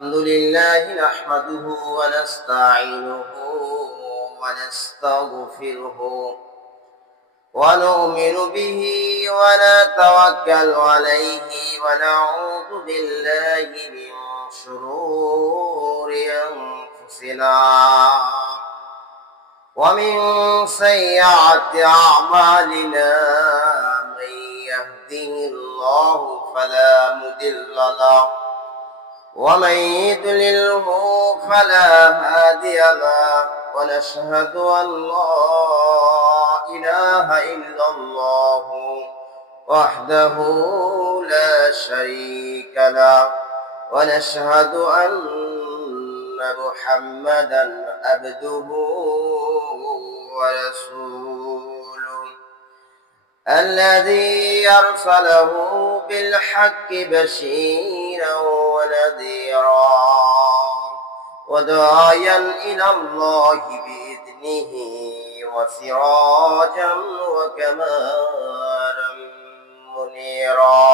الحمد لله نحمده ونستعينه ونستغفره ونؤمن به ونتوكل عليه ونعوذ بالله من شرور أنفسنا ومن سيئات أعمالنا من يهده الله فلا مضل له ومن يضلله فلا هادي له ونشهد أن لا إله إلا الله وحده لا شريك له ونشهد أن محمدا عبده ورسوله الذي أرسله بالحق بشيرا ونذيرا وداعيا إلى الله بإذنه وسراجا وقمرا منيرا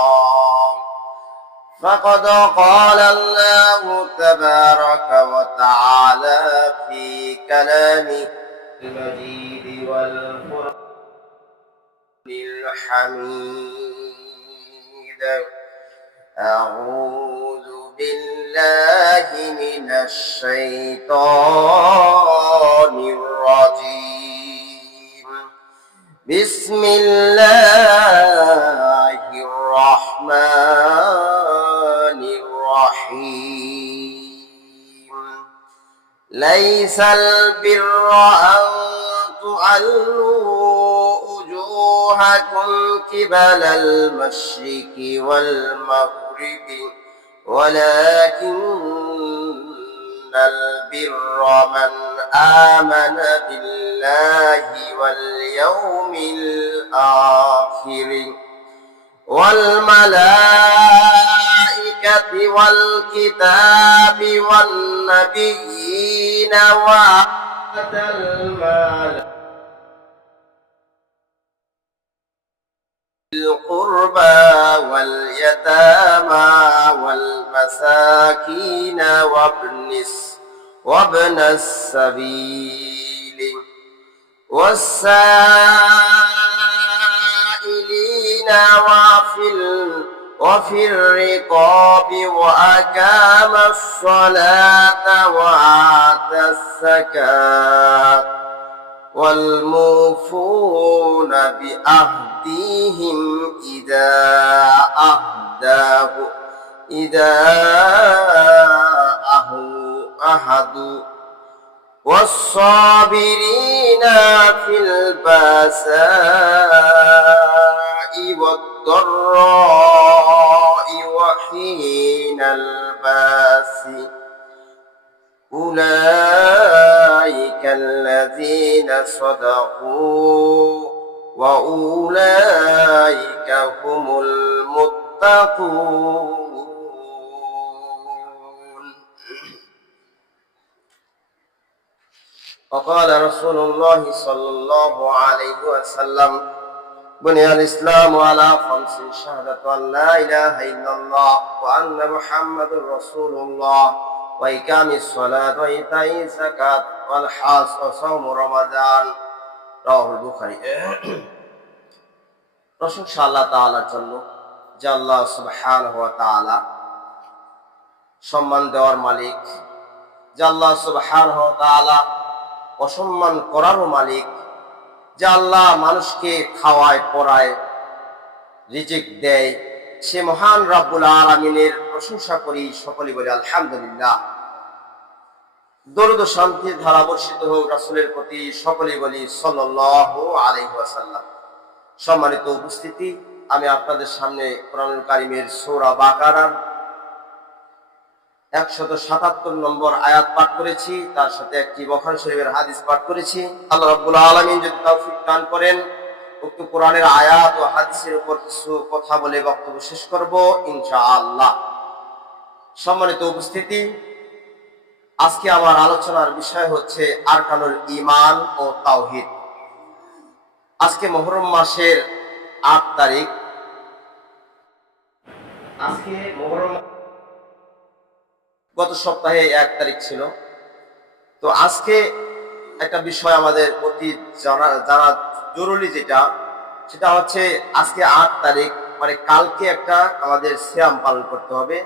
فقد قال الله تبارك وتعالى في كلامه المجيد والقرآن الحميد أعوذ بالله من الشيطان الرجيم بسم الله الرحمن الرحيم ليس البر أن تولوا وجوهكم قبل المشرق والمغرب ولكن البر من آمن بالله واليوم الآخر والملائكة والكتاب والنبيين وآتى المال القربى واليتامى والمساكين وابن السبيل والسائلين وفي الرقاب وأقام الصلاة وآتى الزكاة والموفون بأهديهم إذا أهدوا والصابرين في البأساء والضراء وحين البأس أولئك الذين صدقوا وأولئك هم المتقون وقال رسول الله صلى الله عليه وسلم بني الإسلام على 5 شهادة أن لا إله إلا الله وأن محمد رسول الله وإقام الصلاة وإيتاء الزكاة والحج وصوم رمضان رواه البخاري প্রশংসা আল্লাহ তাআলার জন্য যে আল্লাহ সুবহানাহু ওয়া তাআলা সম্মান দেওয়ার মালিক, যে আল্লাহ সুবহানাহু ওয়া তাআলা অসম্মান করারও মালিক, যে আল্লাহ মানুষকে খাওয়ায় পড়ায় রিজিক দেয়, সে মহান রব্বুল আলামিনের প্রশংসা করি, সকলে বলি আলহামদুলিল্লাহ। দরুদ ও শান্তির ধারা বর্ষিত হোক রাসূলের প্রতি, সকলে বলি সাল্লাল্লাহু আলাইহি ওয়াসাল্লাম। সম্মানিত উপস্থিতি, আমি আপনাদের সামনে কোরআনুল কারীমের সূরা বাকারার 177 নম্বর আয়াত পাঠ করেছি, তার সাথে একটি বুখারী শরীফের হাদিস পাঠ করেছি। আল্লাহ রাব্বুল আলামিন যদি তৌফিক দান করেন, উক্ত কোরআনের আয়াত ও হাদিসের উপর কিছু কথা বলে বক্তব্য শেষ করব ইনশাআল্লাহ। সম্মানিত উপস্থিতি, আজকে আমার আলোচনার বিষয় হচ্ছে আরকানুল ঈমান ও তাওহীদ। আজকে মুহররম মাসের 8 তারিখ। আজকে মুহররম গত সপ্তাহে 1 তারিখ ছিল। তো আজকে একটা বিষয় আমাদের অতি জানা জরুরি, সেটা হচ্ছে আজকে 8 তারিখ, মানে কালকে একটা আমাদের সিয়াম পালন করতে হবে,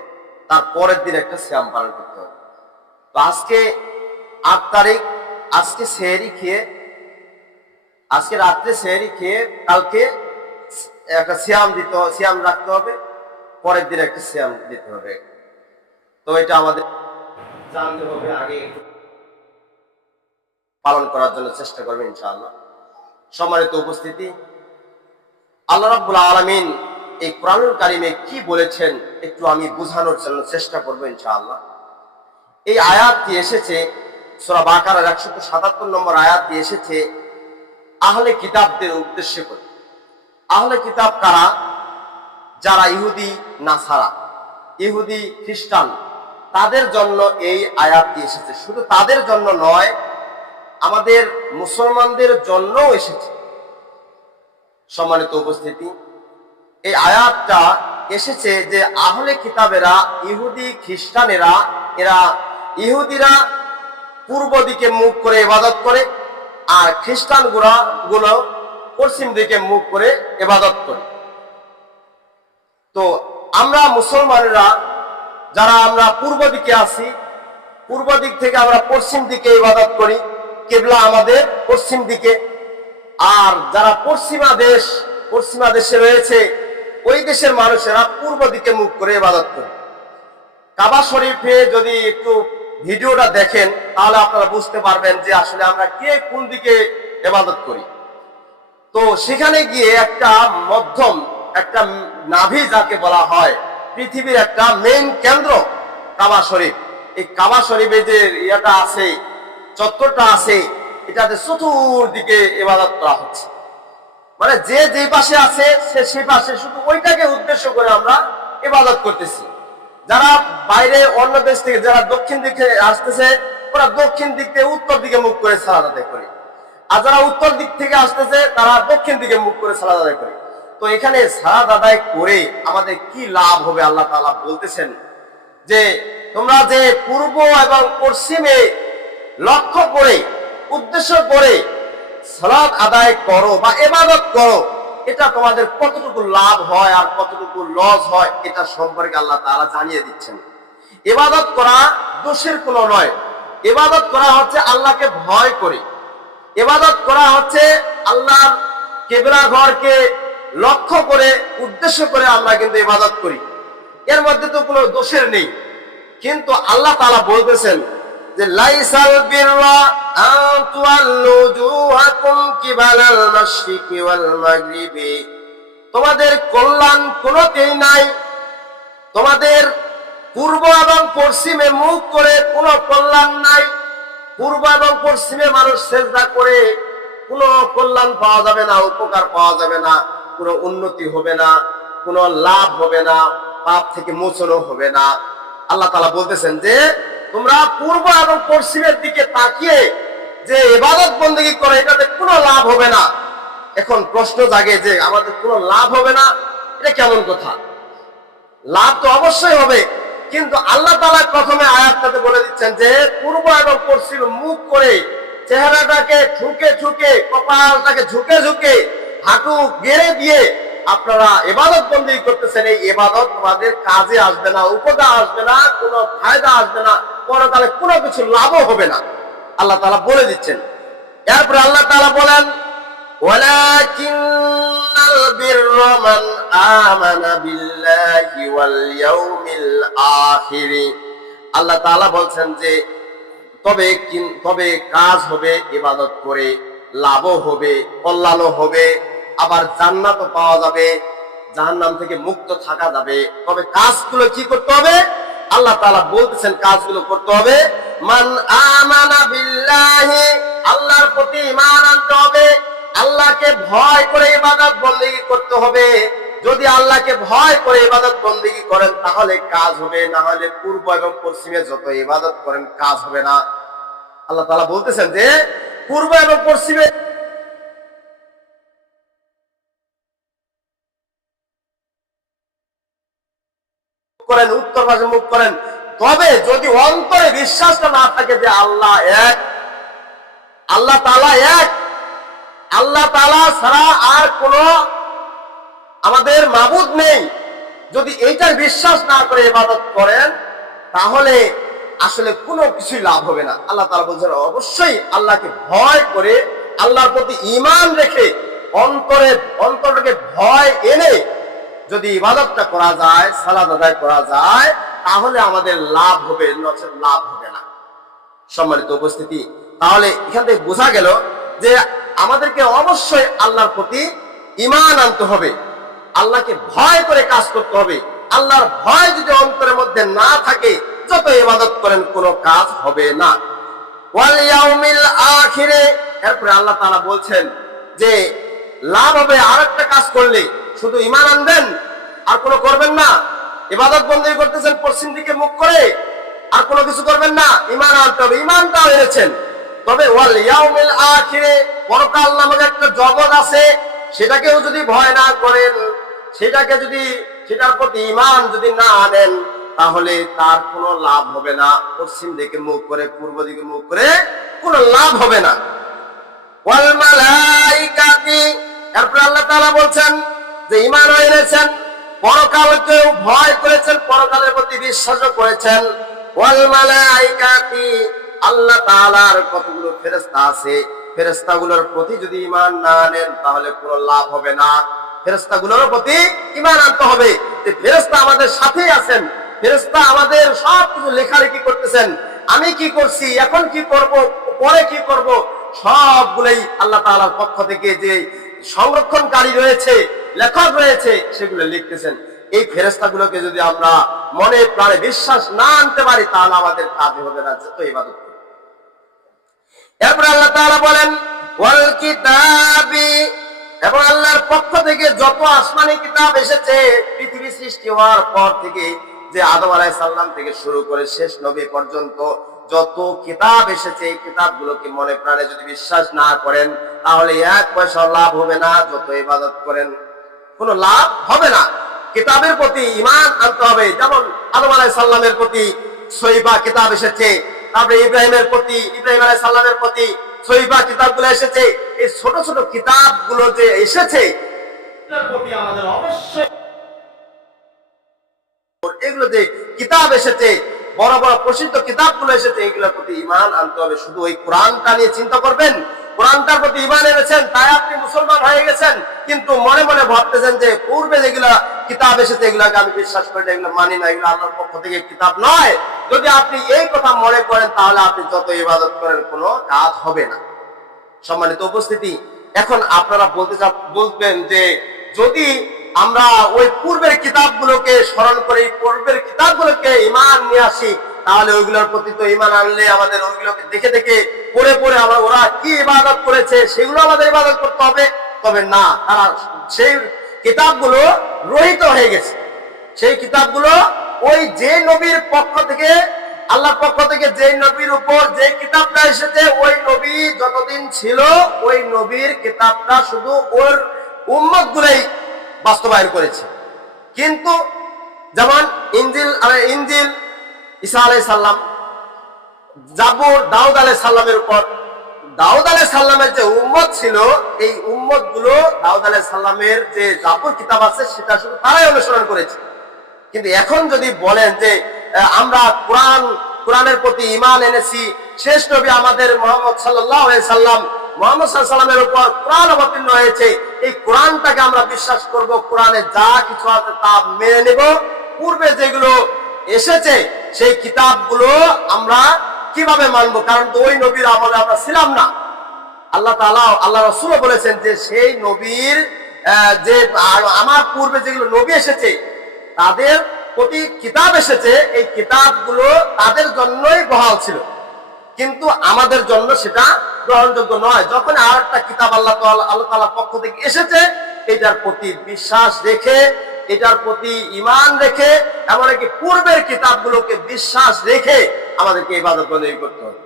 তার পরের দিন একটা সিয়াম পালন করতে হবে। তো আজকে 8 তারিখ, আজকে সেহরি খেয়ে, আজকে রাত্রে সেহরি খেয়ে কালকে একটা সিয়াম রাখতে হবে, পরের দিন একটা সিয়াম দিতে হবে। তো এটা আমাদের জানতে হবে, আগে একটু পালন করার জন্য চেষ্টা করবেন ইনশাআল্লাহ। সম্মানিত উপস্থিতি, আল্লাহ রাব্বুল আলামিন এই কোরআনুল কারীমে কি বলেছেন একটু আমি বোঝানোর জন্য চেষ্টা করব ইনশাআল্লাহ। এই আয়াতটি এসেছে সূরা বাকারার 177 নম্বর আয়াতটি এসেছে আহলে কিতাবদের উদ্দেশ্য করে। আহলে কিতাব কারা? যারা ইহুদি নাসারা, ইহুদি খ্রিস্টান, তাদের জন্য এই আয়াতটি এসেছে। শুধু তাদের জন্য নয়, আমাদের মুসলমানদের জন্যও এসেছে। সম্মানিত উপস্থিতি, এই আয়াতটা এসেছে যে আহলে কিতাবেরা, ইহুদি খ্রিস্টানেরা, ইহুদিরা পূর্ব দিকে মুখ করে ইবাদত করে, আর খ্রিস্টান গুলো পশ্চিম দিকে মুখ করে ইবাদত করে। তো আমরা মুসলমানেরা যারা আমরা পূর্ব দিকে আছি, পূর্ব দিক থেকে আমরা পশ্চিম দিকে ইবাদত করি, কিবলা আমাদের পশ্চিম দিকে। আর যারা পশ্চিমা দেশে রয়েছে, ওই দেশের মানুষেরা পূর্ব দিকে মুখ করে ইবাদত করে। কাবা শরীফে যদি একটু ভিডিওটা দেখেন তাহলে আপনারা বুঝতে পারবেন যে আসলে আমরা কে কোন দিকে ইবাদত করি। তো সেখানে গিয়ে একটা নাভি যাকে বলা হয়, পৃথিবীর একটা মেইন কেন্দ্র কাবা শরীফ। এই কাবা শরীফে যে ইয়েটা আছে, চত্বরটা আছে, এটাতে চতুর্দিকে ইবাদত করা হচ্ছে। মানে যে যে পাশে আছে সে সেই পাশে শুধু ওইটাকে উদ্দেশ্য করে আমরা ইবাদত করতেছি। যারা বাইরে অন্য দেশ থেকে যারা দক্ষিণ দিকে আসতেছে, ওরা দক্ষিণ দিক থেকে উত্তর দিকে মুখ করে সালাত আদায় করে, আর যারা উত্তর দিক থেকে আসতেছে তারা দক্ষিণ দিকে মুখ করে সালাত আদায় করে। তো এখানে সালাত আদায় করে আমাদের কি লাভ হবে? আল্লাহ তাআলা বলতেছেন যে তোমরা যে পূর্ব এবং পশ্চিমে লক্ষ্য করে, উদ্দেশ্য করে সালাত আদায় করো বা ইবাদত করো, এটা তোমাদের কতটুকু লাভ হয় আর কতটুকু লস হয়, এটা সম্পর্কে আল্লাহ তাআলা জানিয়ে দিচ্ছেন। ইবাদত করা দোষের কোনো নয়। ইবাদত করা হচ্ছে আল্লাহকে ভয় করে, ইবাদত করা হচ্ছে আল্লাহর কিবলা ঘরকে লক্ষ্য করে, উদ্দেশ্য করে আমরা কিন্তু ইবাদত করি। এর মধ্যে তো কোনো দোষের নেই। কিন্তু আল্লাহ তাআলা বলতেছেন যে লাইসাল বিররা আন তুআল্লু জুহাকুম কিবালাল মাশরিকি ওয়াল মাগরিবি, তোমাদের কল্যাণ কোনোতেই নাই, তোমাদের পূর্ব এবং পশ্চিমে মুখ করে কোনো কল্যাণ নাই। পূর্ব এবং পশ্চিমে মানুষ সিজদা করে কোনো কল্যাণ পাওয়া যাবে না, উপকার পাওয়া যাবে না, কোনো উন্নতি হবে না, কোনো লাভ হবে না, পাপ থেকে মোচনও হবে না। আল্লাহ তাআলা বলতেছেন যে তোমরা পূর্ব এবং পশ্চিমের দিকে তাকিয়ে যে ইবাদত বন্দেগী করে, এটাতে কোনো লাভ হবে না। এখন প্রশ্ন জাগে যে আমাদের কোনো লাভ হবে না, এটা কেমন কথা? লাভ তো অবশ্যই হবে, কিন্তু আল্লাহ তাআলা প্রথমে আয়াতটাতে বলে দিচ্ছেন যে পূর্ব এবং পশ্চিম মুখ করে, চেহারাটাকে ঝুঁকে, কপালটাকে ঝুঁকে, হাঁটু গেড়ে দিয়ে আপনারা ইবাদত বন্দেগী করতেছেন। এই ইবাদত তোমাদের কাজে আসবে না, উপকার আসবে না, কোনো ফায়দা আসবে না, পরকালে কোনো কিছু লাভও হবে না, আল্লাহ তাআলা বলে দিচ্ছেন। এরপর আল্লাহ তাআলা বলেন ওয়ালাকিন্নাল বিররা মান আমানা বিল্লাহি ওয়াল ইয়াউমিল আখির। আল্লাহ তাআলা বলছেন যে তবে কাজ হবে, ইবাদত করে লাভও হবে, কল্যাণও হবে, আবার জান্নাতও পাওয়া যাবে, জাহান্নাম থেকে মুক্ত থাকা যাবে। তবে কাজগুলো কি করতে হবে? আল্লাহ তাআলা বলতেছেন কাজগুলো করতে হবে। মান আমানা বিল্লাহি, আল্লাহর প্রতি ঈমান আনতে হবে, আল্লাহকে ভয় করে ইবাদত বন্দেগী করতে হবে। যদি আল্লাহকে ভয় করে ইবাদত বন্দেগী করেন তাহলে কাজ হবে, না হলে পূর্ব এবং পশ্চিমে যত ইবাদত করেন কাজ হবে না। আল্লাহ তাআলা বলতেছেন যে পূর্ব এবং পশ্চিমে করেন, উত্তর পাশে মুখ করেন, তবে যদি অন্তরে বিশ্বাসটা না থাকে যে আল্লাহ এক, আল্লাহ তাআলা এক, আল্লাহ তাআলা ছাড়া আর কোনো আমাদের মাবুদ নেই, যদি এইটার বিশ্বাস না করে ইবাদত করেন তাহলে আসলে কোনো কিছুই লাভ হবে না। আল্লাহ তাআলা বলছেন অবশ্যই আল্লাহকে ভয় করে, আল্লাহর প্রতি ঈমান রেখে, অন্তরকে ভয় এনে যদি ইবাদতটা করা যায়, সালাত আদায় করা যায়, তাহলে আমাদের লাভ হবে, নচেৎ লাভ হবে না। সম্মানিত উপস্থিতি, তাহলে এখান থেকে বোঝা গেল যে আমাদেরকে অবশ্যই আল্লাহর প্রতি ঈমান আনতে হবে, আল্লাহকে ভয় করে কাজ করতে হবে। আল্লাহর ভয় যদি অন্তরের মধ্যে না থাকে, যত ইবাদত করেন কোনো কাজ হবে না। ওয়াল ইয়াউমিল আখিরে, এরপরে আল্লাহ তাআলা বলছেন যে লাভ হবে আরেকটা কাজ করলে, শুধু ঈমান আনবেন আর কোনো করবেন না, ইবাদত বন্দী করতেছেন পশ্চিম দিকে মুখ করে, আর কোনো কিছু করবেন না, ঈমান আনতে হবে। ঈমানটাও এনেছেন, তবে ওয়াল ইয়াউমিল আখিরে, পরকাল নামক একটা জগৎ আছে, সেটাকেও যদি ভয় না করেন, সেটার প্রতি ঈমান যদি না আনেন, তাহলে তার কোনো লাভ হবে না। পশ্চিম দিকে মুখ করে, পূর্ব দিকে মুখ করে কোনো লাভ হবে না। ওয়াল মালাইকাতি, এরপর আল্লাহ তাআলা বলছেন যে ঈমান এনেছেন, পরকালকেও ভয় করেছেন, পরকালের প্রতি বিশ্বাসও করেছেন। ওয়াল মালাইকাতি, আল্লাহ তাআলার কতগুলো ফেরেশতা আছে, ফেরেশতাগুলোর প্রতি যদি ঈমান না আনেন তাহলে কোনো লাভ হবে না। ফেরেশতাগুলোর প্রতি ঈমান আনতে হবে যে ফেরেশতা আমাদের সাথেই আছেন, ফেরেশতা আমাদের সবকিছু লেখালেখি করতেছেন, আমি কি করছি, এখন কি করব, পরে কি করব, সবগুলোই আল্লাহ তাআলার পক্ষ থেকে যে সংরক্ষণকারী রয়েছে, লেখক রয়েছে, সেগুলো লিখতেছেন। এই ফেরেশতাগুলোকে যদি আমরা মনে প্রাণে বিশ্বাস না আনতে পারি, তাহলে আমাদের কাজ হবে না, যত ইবাদত করি। এরপর আল্লাহ তাআলা বলেন ওয়াল কিতাবি, এবং আল্লাহর পক্ষ থেকে যত আসমানি কিতাব এসেছে পৃথিবী সৃষ্টি হওয়ার পর থেকে, যে আদম আলাইহিস সালাম থেকে শুরু করে শেষ নবী পর্যন্ত যত কিতাব এসেছে, এই কিতাবগুলোকে মনে প্রাণে যদি বিশ্বাস না করেন, তাহলে এক পয়সা লাভ হবে না, যত ইবাদত করেন কোনো লাভ হবে না। কিতাবের প্রতি ঈমান আনতে হবে। যেমন আদম আলাইহিস সালামের প্রতি সহিফা কিতাব এসেছে, তারপরে ইব্রাহিম আলাইহিস সালামের প্রতি সহিফা কিতাবগুলো এসেছে। এই ছোট ছোট কিতাবগুলো যে এসেছে, এর প্রতি আমাদের অবশ্যই, এগুলো যে কিতাব এসেছে, বড় বড় প্রসিদ্ধ কিতাবগুলো এসেছে, এগুলোর প্রতি ঈমান আনতে হবে। শুধু ওই কোরআনটা নিয়ে চিন্তা করবেন, কোরআনটার প্রতি ঈমান এনেছেন, তাই আপনি মুসলমান হয়ে গেছেন, কিন্তু মনে মনে ভাবতেছেন যে পূর্বে যেগুলা কিতাব এসেছে এগুলাকে আমি বিশ্বাস করি না, এগুলো মানি না, এগুলো আল্লাহর পক্ষ থেকে কিতাব নয়। যদি আপনি এই কথা মনে করেন, তাহলে আপনি যত ইবাদত করেন কোনো কাজ হবে না। সম্মানিত উপস্থিতি, এখন আপনারা বলবেন যে যদি আমরা ওই পূর্বের কিতাবগুলোকে স্মরণ করি, পূর্বের কিতাবগুলোকে ঈমান নিয়ে আসি, তাহলে ওইগুলোর প্রতি তো ঈমান আনলে আমাদের ওইগুলোকে দেখে দেখে পড়ে পড়ে আমরা ওরা কি ইবাদত করেছে সেগুলো আমাদের ইবাদত করতে হবে। তবে না, তারা সেই কিতাবগুলো রহিত হয়ে গেছে। সেই কিতাবগুলো ওই যে নবীর পক্ষ থেকে, আল্লাহর পক্ষ থেকে যে নবীর উপর যে কিতাবটা এসেছে, ওই নবী যতদিন ছিল ওই নবীর কিতাবটা শুধু ওর উম্মত গুলাই বাস্তবায়ন করেছে। কিন্তু যেমন ইনজিল ঈসা আলাইহিস সালাম, জাবুর দাউদ আলাইহিস সালামের উপর, দাউদ আলাইহিস সালামের যে উম্মত ছিল, এই উম্মত গুলো দাউদ আলাইহিস সালামের যে জাবুর কিতাব আছে সেটা শুধু তারাই অনুসরণ করেছে। কিন্তু এখন যদি বলেন যে আমরা কোরআনের প্রতি ঈমান এনেছি, শেষ নবী আমাদের মুহাম্মদ সাল্লাল্লাহু আলাইহি সাল্লাম, মুহাম্মদ সাল্লাল্লাহু আলাইহি সাল্লামের উপর কোরআন অবতীর্ণ হয়েছে, এই কোরআনটাকে আমরা বিশ্বাস করব, কোরআনে যা কিছু আছে তা মেনে নেব। পূর্বে যেগুলো এসেছে সেই কিতাবগুলো আমরা কিভাবে মানব? কারণ তো ওই নবীর আমলে আমরা ছিলাম না। আল্লাহ তাআলা, আল্লাহ রাসূল বলেছেন যে সেই নবীর যে আমার পূর্বে যেগুলো নবী এসেছে তাদের প্রতি কিতাব এসেছে, এই কিতাবগুলো তাদের জন্যই বহাল ছিল, কিন্তু আমাদের জন্য সেটা গ্রহণযোগ্য নয়। যখন আর একটা কিতাব আল্লাহ তাআলার পক্ষ থেকে এসেছে, এটার প্রতি বিশ্বাস রেখে, এটার প্রতি ঈমান রেখে, এমনকি পূর্বের কিতাবগুলোকে বিশ্বাস রেখে আমাদেরকে ইবাদত বন্দী করতে হবে।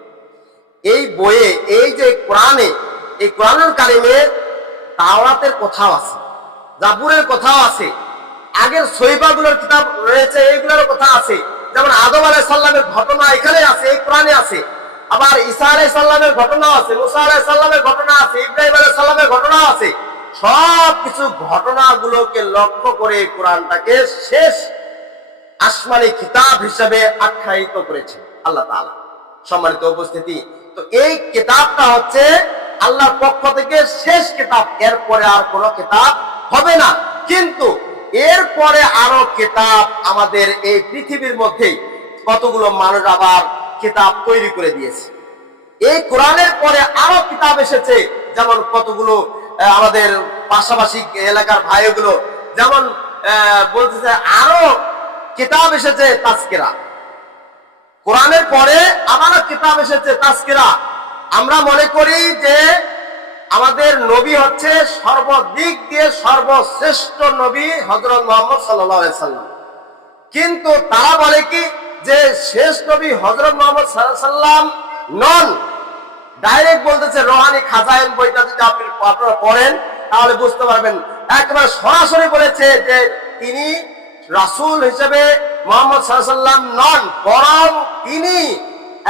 এই বইয়ে, এই যে কোরআনে, এই কোরআনুল কারীমে তাওরাতের কথাও আছে, জাবুরের কথাও আছে, আগের সহিফাগুলোর কিতাব রয়েছে, এইগুলোর কথা আছে। যেমন আদম আলাইহিস সালামের ঘটনা এখানে আছে, এই কোরআনে আছে। আবার ঈসা আলাইহিস সালামের ঘটনা আছে, মুসা আলাইহিস সালামের ঘটনা আছে, ইব্রাহিম আলাইহিস সালামের ঘটনা আছে। সবকিছু ঘটনাগুলোকে লক্ষ্য করে কোরআনটাকে শেষ আসমানি কিতাব হিসেবে আখ্যায়িত করেছে আল্লাহ তাআলা। সম্মানিত উপস্থিতি, তো এই কিতাবটা হচ্ছে আল্লাহর পক্ষ থেকে শেষ কিতাব, এরপরে আর কোনো কিতাব হবে না। কিন্তু এরপরে আরো কিতাব আমাদের এই পৃথিবীর মধ্যে কতগুলো মানুষ আবার কিতাব তৈরি করে দিয়েছে। এই কোরআনের পরে আরো কিতাব এসেছে, যেমন কতগুলো আমাদের পাশাপাশি এলাকার ভাইগুলো যেমন বলতেছে আরো কিতাব এসেছে তাজকিরা। কোরআনের পরে আবারও কিতাব এসেছে তাজকিরা। আমরা মনে করি যে আমাদের নবী হচ্ছে সর্বদিক দিয়ে সর্বশ্রেষ্ঠ নবী হযরত মুহাম্মদ সাল্লাল্লাহু আলাইহি সাল্লাম, কিন্তু তারা বলে কি যে শেষ নবী হযরত মুহাম্মদ সাল্লাল্লাহু আলাইহি সাল্লাম নন। ডাইরেক্ট বলতেছে, রোহানি খাজাইন বইটা যদি আপনারা পড়েন তাহলে বুঝতে পারবেন, একেবারে সরাসরি বলেছে যে তিনি রাসূল হিসেবে মুহাম্মদ সাল্লাল্লাহু আলাইহি সাল্লাম নন, বরং তিনি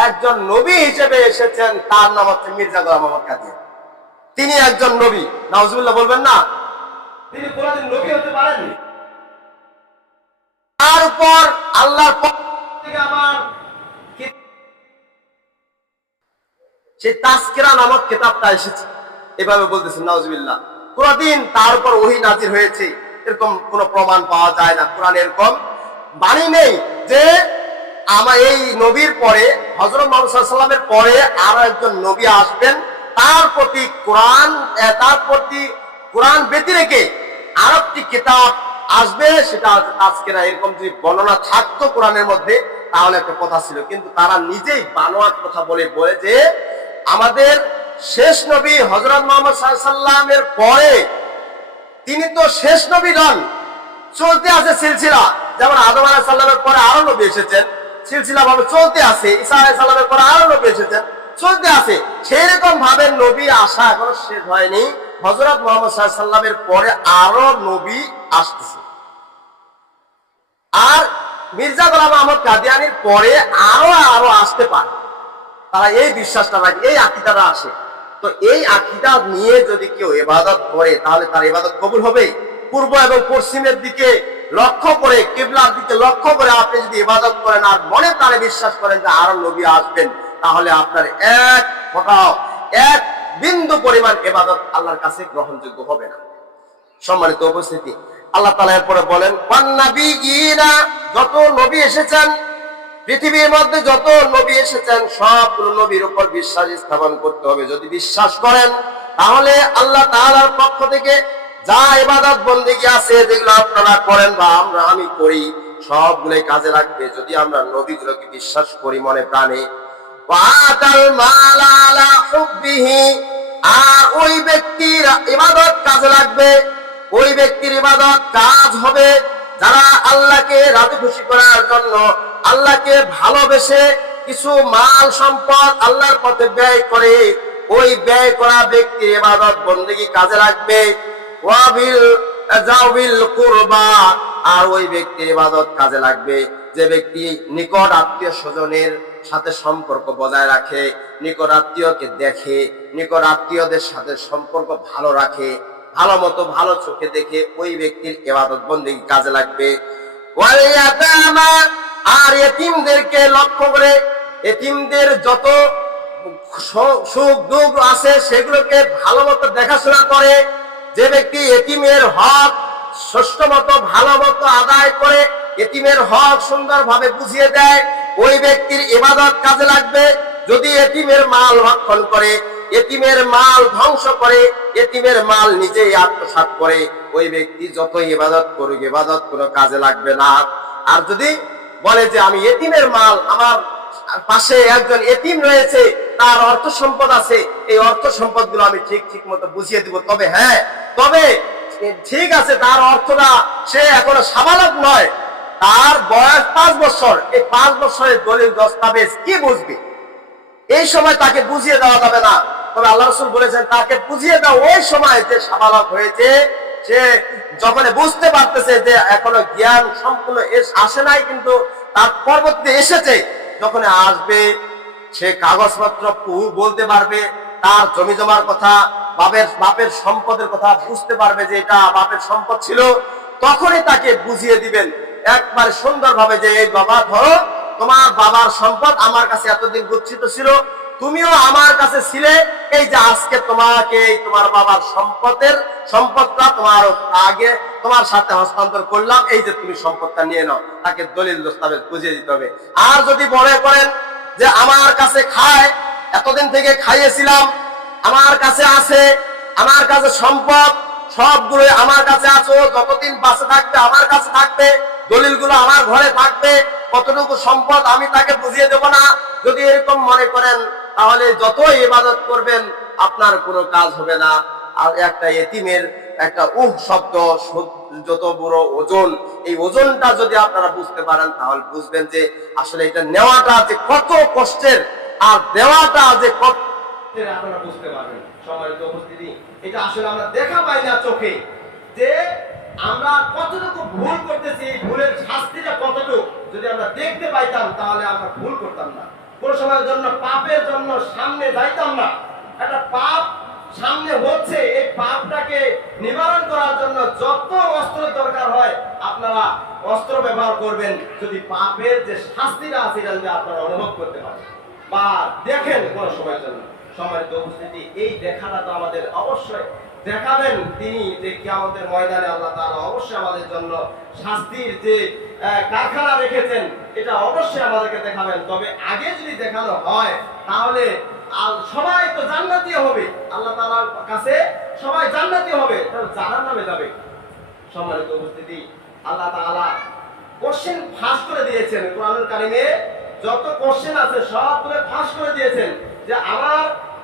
একজন নবী হিসেবে এসেছেন। তার নাম হচ্ছে মির্জা গোলাম মোহাম্মদ কাদিয়ানী। তিনি একজন নবী, নাউজুবিল্লাহ বলবেন না? তিনি কোনদিন নবী হতে পারেননি। তারপর আল্লাহর পক্ষ থেকে আবার সেই তাজকিরা নামক কিতাবটা এসেছে। এভাবে বলতেছেন নাউজুবিল্লাহ। কোনদিন তার উপর ওহী নাজির হয়েছে এরকম কোন প্রমাণ পাওয়া যায় না। কোরআনে এরকম বাণী নেই যে আমার এই নবীর পরে হযরত মুহাম্মদ সাল্লাল্লাহু আলাইহি সাল্লামের পরে আরো একজন নবী আসবেন, তার প্রতি কোরআন ব্যতি রেখে আরো একটি কিতাব আসবে, সেটা তাজকিরা। এরকম যদি বর্ণনা থাকতো কোরআনের মধ্যে তাহলে একটা কথা ছিল, কিন্তু তারা নিজেই বানোয়াট কথা বলে যে আমাদের শেষ নবী হযরত মুহাম্মদ সাল্লাল্লাহু আলাইহি সাল্লামের পরে তিনি তো শেষ নবী নন, চলতে আছে সিলসিলা। যেমন আদম আলাইহিস সালামের পরে আরো নবী এসেছেন, সিলসিলা ভাবে চলতে আছে। ঈসা আলাইহিস সালামের পরে আরো নবী এসেছেন, চলতে আছে। সেই রকম ভাবে নবী আসা এখনো শেষ হয়নি। হযরত মুহাম্মদ সাল্লাল্লাহু আলাইহি সাল্লামের পরে আরো নবী আসতেছে। আর মির্জা গোলাম আহমদ কাদিয়ানীর পরে আরো আসতে পারে। তারা এই বিশ্বাসটা রাখে, এই আকীদাটা আসে। তো এই আকীদা নিয়ে যদি কেউ ইবাদত করে তাহলে তার ইবাদত কবুল হবে? পূর্ব এবং পশ্চিমের দিকে লক্ষ্য করে, কিবলার দিকে লক্ষ্য করে আপনি যদি ইবাদত করেন আর মনে প্রাণে বিশ্বাস করেন যে আরো নবী আসবেন, তাহলে আপনার এক ফোঁটাও, এক বিন্দু পরিমাণ ইবাদত আল্লাহর কাছে গ্রহণযোগ্য হবে না। সম্মানিত উপস্থিতি, আল্লাহ তাআলা এরপরে বলেন, ওয়ান্নাবিয়িনা, যত নবী এসেছেন পৃথিবীর মধ্যে, যত নবী এসেছেন সবগুলো নবীর উপর বিশ্বাস স্থাপন করতে হবে। যদি বিশ্বাস করেন তাহলে আল্লাহ তাআলার পক্ষ থেকে যা ইবাদত বন্দেগী আছে যেগুলো আপনারা করেন বা আমি করি সবগুলোই কাজে লাগবে যদি আমরা নবীগুলোকে বিশ্বাস করি মনে প্রাণে। ওয়াতাল মাল আলা হুব্বিহি, আর ওই ব্যক্তির ইবাদত কাজে লাগবে, ওই ব্যক্তির ইবাদত কাজ হবে যারা আল্লাহকে রাজি খুশি করার জন্য, আল্লাহকে ভালোবেসে কিছু মাল সম্পদ আল্লাহর পথে ব্যয় করে, ওই ব্যয় করা ব্যক্তির ইবাদত বন্দেগী কাজে লাগবে। ওয়াবিল যাওবিল কুরবা, আর ওই ব্যক্তির ইবাদত কাজে লাগবে যে ব্যক্তি নিকট আত্মীয় স্বজনের সাথে সম্পর্ক বজায় রাখে, নিকট আত্মীয়কে দেখে, নিকট আত্মীয়দের সাথে সম্পর্ক ভালো রাখে, ভালো মতো ভালো চোখে দেখে, ওই ব্যক্তির ইবাদত বন্দেগী কাজে লাগবে। ওয়াল ইয়াতামা, আর এতিমদেরকে লক্ষ্য করে এতিমদের যত সুখ দুঃখ আছে সেগুলোকে ভালো মতো দেখাশোনা করে, যে ব্যক্তি এতিমের হক ষষ্ঠ মতো ভালো মতো আদায় করে, এতিমের হক সুন্দরভাবে বুঝিয়ে দেয়, ওই ব্যক্তির ইবাদত কাজে লাগবে। যদি এতিমের মাল ভক্ষণ করে, এতিমের মাল ধ্বংস করে, এতিমের মাল নিজেই আত্মসাৎ করে, ওই ব্যক্তি যত ইবাদত করুক ইবাদত কোনো কাজে লাগবে না। আর যদি বলে যে আমি এতিমের মাল, আমার পাশে একজন এতিম রয়েছে, তার অর্থ সম্পদ আছে, এই অর্থ সম্পদ গুলো আমি ঠিক মতো বুঝিয়ে দিব, তবে হ্যাঁ, তবে ঠিক আছে তার অর্থটা, সে এখনো সাবালক নয়, তার বয়স 5 বছর, এই 5 বছরের দলিল দস্তাবেজ কি বুঝবে, এই সময় তাকে বুঝিয়ে দেওয়া যাবে না। তবে আল্লাহ রাসূল বলেছেন তাকে বুঝিয়ে দাও ওই সময় যে সাবালক হয়েছে, সে যখন বুঝতে পারতেছে যে এখনো জ্ঞান সম্পূর্ণ আসে নাই, কিন্তু তার পরবর্তীতে এসেছে, যখন আসবে সে কাগজপত্র বলতে পারবে, তার জমি জমার কথা, বাপের সম্পদের কথা বুঝতে পারবে যে এটা বাপের সম্পদ ছিল, তখনই তাকে বুঝিয়ে দিবেন একবার সুন্দরভাবে যে এই বাবা, ধরো তোমার বাবার সম্পদ আমার কাছে এতদিন গচ্ছিত ছিল, তুমিও আমার কাছে ছিলে, এই যে আজকে তোমাকে তোমার বাবার সম্পদটা তোমার আগে তোমার সাথে হস্তান্তর করলাম, এই যে তুমি সম্পদটা নিয়ে নাও। তাকে দলিল দস্তাবেজ বুঝিয়ে দিতে হবে। আর যদি মনে করেন যে আমার কাছে খায়, এতদিন থেকে খাইয়েছিলাম, আমার কাছে আছে, আমার কাছে সম্পদ সবগুলো আমার কাছে আছো, যতদিন বাঁচে থাকবে আমার কাছে থাকবে, দলিলগুলো আমার ঘরে থাকবে, কতটুকু সম্পদ আমি তাকে বুঝিয়ে দেব না, যদি এরকম মনে করেন, তাহলে যতই ইবাদত করবেন আপনার কোনো কাজ হবে না। আর একটা এতিমের একটা শব্দ যত বড় ওজন, এই ওজনটা যদি আপনারা বুঝতে পারেন, তাহলে বুঝবেন যে আসলে এটা নেওয়াটা যে কত কষ্টের আর দেওয়াটা যে কত, আপনারা বুঝতে পারবেন। সম্মানিত উপস্থিতি, এটা আসলে আমরা দেখা পাই না চোখে, যে আমরা কতটুকু ভুল করতেছি, ভুলের শাস্তিটা কতটুকু যদি আমরা দেখতে পাইতাম, তাহলে আমরা ভুল করতাম না, কোন সময়ের জন্য পাপের জন্য সামনে যাইতাম না। একটা পাপ সামনে হচ্ছে, এই পাপটাকে নিবারণ করার জন্য যত অস্ত্রের দরকার হয় আপনারা অস্ত্র ব্যবহার করবেন, যদি পাপের যে শাস্তিটা আছে এটা যদি আপনারা অনুভব করতে পারেন বা দেখেন কোন সময়ের জন্য। সম্মানিত উপস্থিতি, এই দেখাটা তো আমাদের অবশ্যই দেখাবেন তিনি, যে কিয়ামতের ময়দানে আল্লাহ তাআলা অবশ্যই আমাদের জন্য শাস্তির যে কারখানা রেখেছেন, এটা অবশ্যই আমাদেরকে দেখাবেন। তবে আগে যদি দেখানো হয়, তাহলে সবাই তো জান্নাতি হবে, আল্লাহ তাআলার কাছে সবাই জান্নাতি হবে, তাহলে জাহান্নামে যাবে। সম্মানিত উপস্থিতি, আল্লাহ তাআলা কোশ্চেন ফাঁস করে দিয়েছেন, কোরআনুল কারীমে যত কোশ্চেন আছে সবগুলো ফাঁস করে দিয়েছেন, যে আমার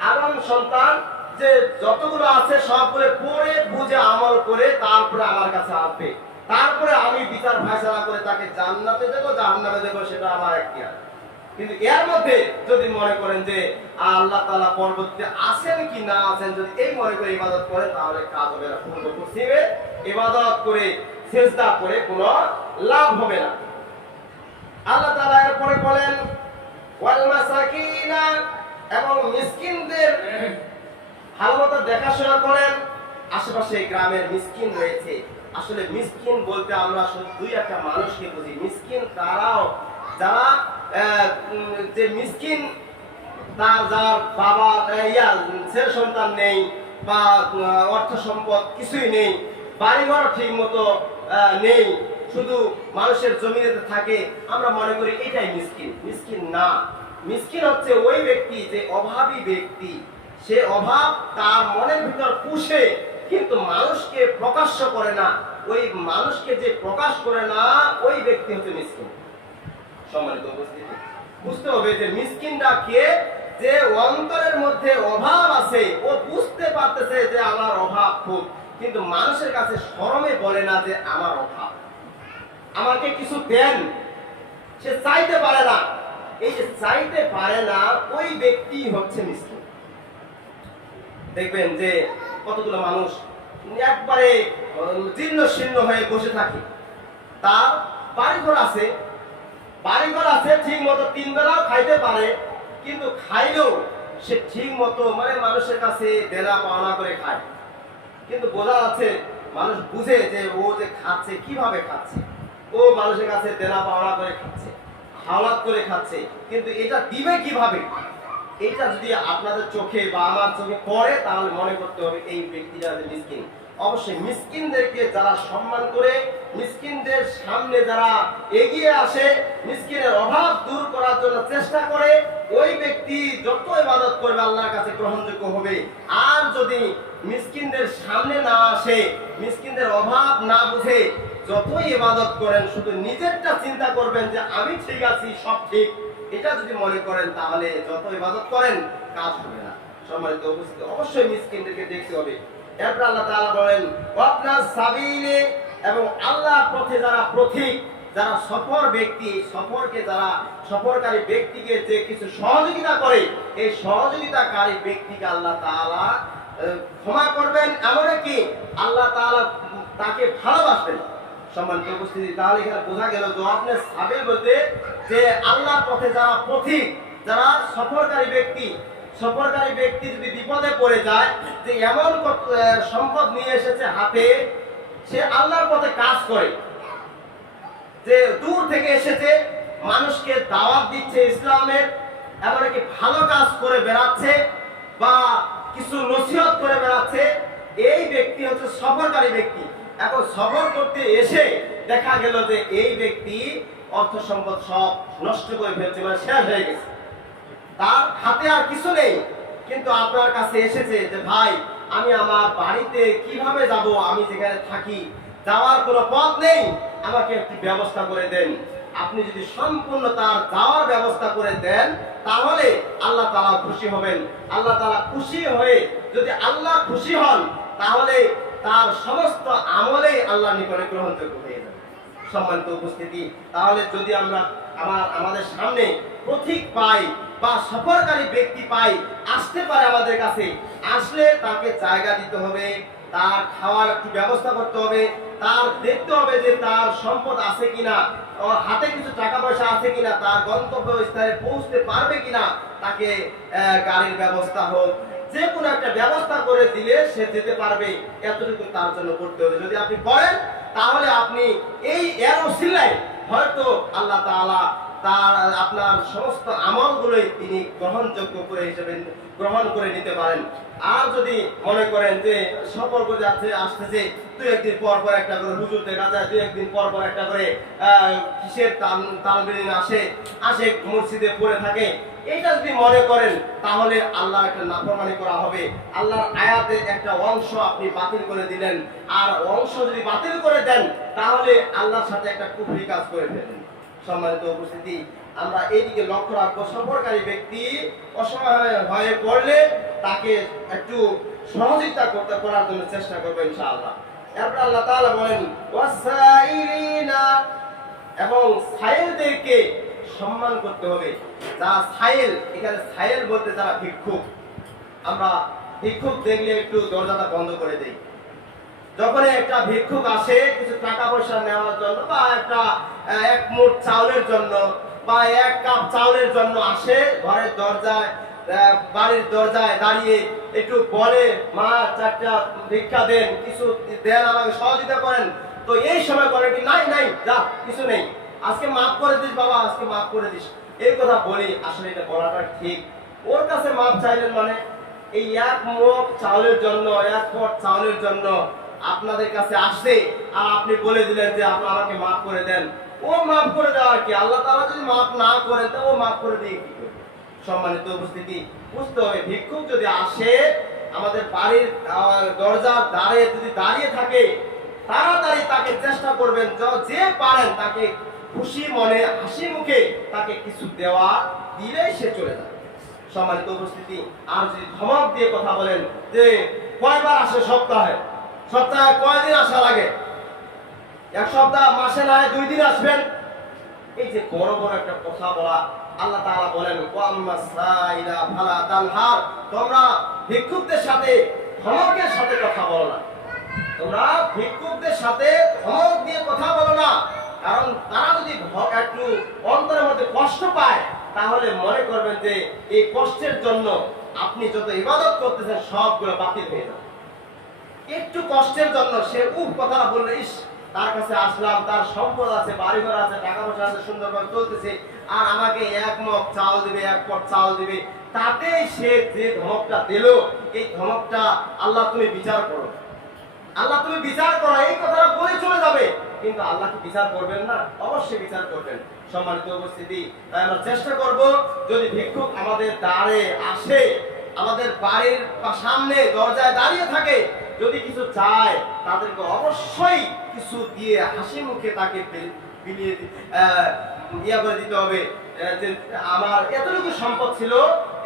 আদম সন্তান যে যতগুলো আছে সবগুলো পড়ে বুঝে আমল করে তারপরে আমার কাছে আসবে, তারপরে আমি বিচার ফয়সালা করে তাকে জান্নাতে দেব জাহান্নামে দেব, সেটা আমার এখতিয়ার। কিন্তু এর মধ্যে যদি মনে করেন যে আল্লাহ তাআলা পরবর্তীতে আছেন কি না আছেন, যদি এই মনে করে ইবাদত করেন, তাহলে কাজ হবে না। পূর্ণ পশ্চিমে ইবাদত করে সিজদা করে কোনো লাভ হবে না। আল্লাহ তাআলা এরপরে বলেন ওয়াল মাসাকিনা, এবং মিসকিনদের ভালোমতো দেখাশোনা করেন। আশেপাশে গ্রামের মিসকিন রয়েছে, আসলে মিসকিন বলতে আমরা শুধু দুই একটা মানুষকে বুঝি। মিসকিন তারাও যারা যে মিসকিন, তার যার বাবা ছেলে সন্তান নেই বা অর্থ সম্পদ কিছুই নেই, বাড়িঘর ঠিক মতো নেই, শুধু মানুষের জমিতে থাকে, আমরা মনে করি এটাই মিসকিন। মিসকিন না, মিসকিন হচ্ছে ওই ব্যক্তি যে অভাবী ব্যক্তি, সে অভাব তার মনের ভিতর পুষে কিন্তু মানুষকে প্রকাশ্য করে না, ওই মানুষকে যে প্রকাশ করে না ওই ব্যক্তি হচ্ছে মিসকিন। সম্মানিত উপস্থিতি, বুঝতে হবে যে মিসকিনটা কে, যে অন্তরের মধ্যে অভাব আছে, ও বুঝতে পারতেছে যে আমার অভাব খুব, কিন্তু মানুষের কাছে শরমে বলে না যে আমার অভাব, আমাকে কিছু দেন, সে চাইতে পারে না। এই যে চাইতে পারে না ওই ব্যক্তি হচ্ছে মিসকিন। দেখবেন যে কতগুলো মানুষ একবারে জীর্ণ শীর্ণ হয়ে বসে থাকে, তার বাড়িঘর আছে ঠিক মতো 3 বেলাও খাইতে পারে, কিন্তু খাইলেও সে ঠিক মতো মানে মানুষের কাছে দেনা পাওনা করে খায়, কিন্তু বোঝা যাচ্ছে মানুষ বুঝে যে ও যে খাচ্ছে কিভাবে খাচ্ছে, ও মানুষের কাছে দেনা পাওনা করে খাচ্ছে, হাওলাত করে খাচ্ছে, কিন্তু এটা দিবে কিভাবে, এটা যদি আপনাদের চোখে বা আমার চোখে পড়ে, তাহলে মনে করতে হবে এই ব্যক্তিরা যে মিসকিন। অবশ্যই মিসকিনদেরকে যারা সম্মান করে, মিসকিনদের সামনে যারা এগিয়ে আসে, মিসকিনের অভাব দূর করার জন্য চেষ্টা করে, ওই ব্যক্তি যত ইবাদত করবে আল্লাহর কাছে গ্রহণযোগ্য হবে। আর যদি মিসকিনদের সামনে না আসে, মিসকিনদের অভাব না বুঝে যতই ইবাদত করেন, শুধু নিজেরটা চিন্তা করবেন যে আমি ঠিক আছি, সব ঠিক, এটা যদি মনে করেন, তাহলে যত ইবাদত করেন কাজ হবে না। সম্মানিত উপস্থিতি, অবশ্যই মিসকিনদেরকে দেখতে হবে। এরপর আল্লাহ তাআলা বলেন ওয়াবনাস সাবিলে, এবং আল্লাহর পথে যারা পথিক, যারা সফর ব্যক্তি, সফরকারী ব্যক্তিকে যে কিছু সহযোগিতা করে, এই সহযোগিতাকারী ব্যক্তিকে আল্লাহ তাআলা ক্ষমা করবেন, এমনকি আল্লাহ তাআলা তাকে ভালোবাসবেন। সম্মানিত উপস্থিতি, তাহলে এখানে বোঝা গেল যে আপনি সাবিল বলতে যে আল্লাহর পথে যারা পথিক, যারা সফরকারী ব্যক্তি যদি বিপদে পড়ে যায়, যে এমন সম্পদ নিয়ে এসেছে হাতে, সে আল্লাহর পথে কাজ করে, যে দূর থেকে এসেছে, মানুষকে দাওয়াত দিচ্ছে ইসলামের, এমনকি ভালো কাজ করে বেড়াচ্ছে বা কিছু নসিহত করে বেড়াচ্ছে, এই ব্যক্তি হচ্ছে সফরকারী ব্যক্তি। এখন সফর করতে এসে দেখা গেল যে এই ব্যক্তি অর্থ সম্পদ সব নষ্ট করে ফেলছে, মানে শেষ হয়ে গেছে, তার হাতে আর কিছু নেই, কিন্তু আপনার কাছে এসেছে যে ভাই আমি আমার বাড়িতে কিভাবে যাব, আমি যেখানে থাকি যাওয়ার কোনো পথ নেই, আমাকে একটি ব্যবস্থা করে দেন। আপনি যদি সম্পূর্ণ তার যাওয়ার ব্যবস্থা করে দেন, তাহলে আল্লাহ তাআলা খুশি হবেন। আল্লাহ তাআলা খুশি হয়ে, যদি আল্লাহ খুশি হন, তাহলে তার সমস্ত আমলেই আল্লাহর নিকটে গ্রহণযোগ্য হয়ে যাবে। সম্মানিত উপস্থিতি, তাহলে যদি আমরা আমাদের সামনে পথিক পাই বা সফরকারী ব্যক্তি পাই, আসতে পারে আমাদের কাছে, আসলে তাকে জায়গা দিতে হবে, তার খাওয়ার একটু ব্যবস্থা করতে হবে, তার দেখতে হবে যে তার সম্পদ আছে কিনা, হাতে কিছু টাকা পয়সা আছে কিনা, তার গন্তব্য স্থানে পৌঁছতে পারবে কিনা, তাকে গাড়ির ব্যবস্থা হোক, যে কোনো একটা ব্যবস্থা করে দিলে সে যেতে পারবে, এতটুকু তার জন্য করতে হবে। যদি আপনি করেন, তাহলে আপনি এই এর ওসিলায় হয়তো আল্লাহ তাআলা তার আপনার সমস্ত আমলগুলোই তিনি গ্রহণযোগ্য করে হিসেবে গ্রহণ করে নিতে পারেন। আর যদি মনে করেন যে সফর করে আসতেছে, দুই একদিন পর পর একটা করে হুজুর দেখা যায়, দুই একদিন পর পর একটা করে কিসের তালবিন আসে মসজিদে পড়ে থাকে, এটা যদি মনে করেন, তাহলে আল্লাহ একটা নাফরমানি করা হবে। আল্লাহর আয়াতের একটা অংশ আপনি বাতিল করে দিলেন, আর অংশ যদি বাতিল করে দেন, তাহলে আল্লাহর সাথে একটা কুফরি কাজ করে ফেলেন। সম্মানিত উপস্থিতি, আমরা এইদিকে লক্ষ্য রাখবো, সফরকারী ব্যক্তি অসহায় হয়ে পড়লে তাকে একটু সহযোগিতা করার জন্য চেষ্টা করবো ইনশাআল্লাহ। এরপর আল্লাহ তাআলা বলেন ওয়াসাইলিনা, এবং সাইলদেরকে সম্মান করতে হবে। যা সাইল, এখানে সাইল বলতে যারা ভিক্ষুক, আমরা ভিক্ষুক দেখলে একটু দরজাটা বন্ধ করে দেই। যখন একটা ভিক্ষুক আসে কিছু টাকা পয়সা নেওয়ার জন্য, বা একটা এক মুঠ চাউলের জন্য, বা এক কাপ চাউলের জন্য আসে, ঘরের দরজায় বাড়ির দরজায় দাঁড়িয়ে একটু বলে, মা চারটা ভিক্ষা দেন, কিছু দেন, আমাকে সহযোগিতা করেন, তো এই সময় বলে কি নাই নাই, যা কিছু নেই, আজকে মাফ করে দিস বাবা, আজকে মাফ করে দিস, এই কথা বলি। আসলে এটা বলাটা ঠিক। ওর কাছে মাফ চাইলেন মানে এই এক মুঠ চাউলের জন্য, এক পট চাউলের জন্য আপনাদের কাছে আসছে, আর আপনি বলে দিলেন যে আপনি আমাকে মাফ করে দেন। ও মাফ করে দেওয়া কি? আল্লাহ তাআলা যদি মাফ না করেন, তো ও মাফ করে দিয়ে কি করবে? সম্মানিত উপস্থিতি, বুঝতে হবে, ভিক্ষুক যদি আসে আমাদের বাড়ির দরজার দ্বারে যদি দাঁড়িয়ে থাকে, তাড়াতাড়ি তাকে চেষ্টা করবেন যে পারেন তাকে খুশি মনে হাসি মুখে তাকে কিছু দেওয়া, দিলেই সে চলে যাবে। সম্মানিত উপস্থিতি, আর যদি ধমক দিয়ে কথা বলেন যে কয়বার আসে সপ্তাহে, সপ্তাহে কয়দিন আসা লাগে, এক সপ্তাহ, মাসে না হয় 2 দিন আসবেন, এই যে বড় বড় একটা কথা বলা, আল্লাহ তাআলা বলেন ওয়াম্মাসাইলা ফালা তানহার, তোমরা ভিক্ষুকদের সাথে ধমকের সাথে কথা বলো না, তোমরা ভিক্ষুকদের সাথে ধমক দিয়ে কথা বলো না, কারণ তারা যদি একটু অন্তরের মধ্যে কষ্ট পায়, তাহলে মনে করবেন যে এই কষ্টের জন্য আপনি যত ইবাদত করতেছেন সবগুলো বাতিল হয়ে যাবে। একটু কষ্টের জন্য সে কথা বললে, ইস তার কাছে আসলাম, তার সম্পদ আছে, বাড়িঘর আছে, টাকা পয়সা আছে, সুন্দরভাবে চলতেছে, আর আমাকে এক মগ চাল দিবে, এক পট চাল দিবে, তাতে সে যে ধমকটা দিল, এই ধমকটা আল্লাহ তুমি বিচার করো, আল্লাহ তুমি বিচার করো, এই কথাটা বলে চলে যাবে, কিন্তু আল্লাহ কি বিচার করবেন না? অবশ্যই বিচার করবেন। সম্মানিত উপস্থিতি, তাই আমরা চেষ্টা করব, যদি ভিক্ষুক আমাদের দ্বারে আসে, আমাদের বাড়ির সামনে দরজায় দাঁড়িয়ে থাকে, যদি কিছু চায়, তাদেরকে অবশ্যই কিছু দিয়ে হাসি মুখে তাকে বিলিয়ে করে দিতে হবে, যে আমার এতটুকু সম্পদ ছিল,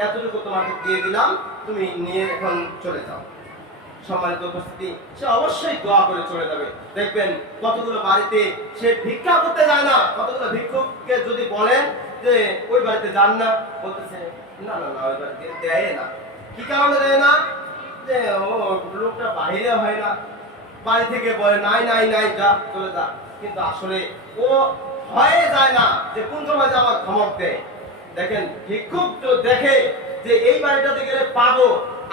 এতটুকু তোমাকে দিয়ে দিলাম, তুমি নিয়ে এখন চলে যাও। সম্মানিত উপস্থিতি, সে অবশ্যই দোয়া করে চলে যাবে। দেখবেন কতগুলো বাড়িতে সে ভিক্ষা করতে যায় না, কতগুলো ভিক্ষুককে যদি বলেন যে ওই বাড়িতে যান না, বলতেছে না না না, ওই বাড়িতে দেয় না। কি কারণে দেয় না? যে ও লোকটা বাইরে হয় না, বাড়ি থেকে বলে নাই নাই নাই, যা চলে যা, কিন্তু আসলে ও হয়ে যায় না যে কোন সময় যে আমার ধমক দেয়। দেখেন ভিক্ষুক তো দেখে যে এই বাড়িটাতে গেলে পাবো,